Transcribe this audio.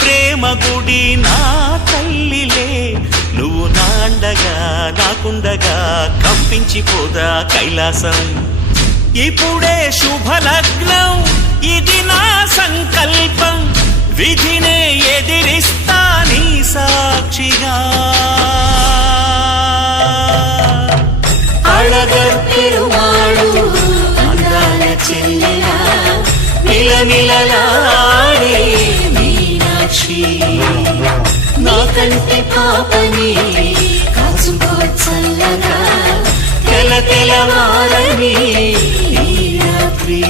ప్రేమ గుడి నా తల్లిలే, నువ్వు నాండగా నాకుండగా కంపించిపోదా కైలాసం. ఇప్పుడే శుభలగ్నం, ఇది నా సంకల్పం, విధినే ఎదిరిస్తా నీ సాక్షిగా. అళగర్ పెరుమాళు అందాల చెల్లెలా, నిలనిలలాడే మీనాక్షి, నా కంటి పాపని కాచుకో చల్లగా, తెల తెలవారని ఈ రాత్రి.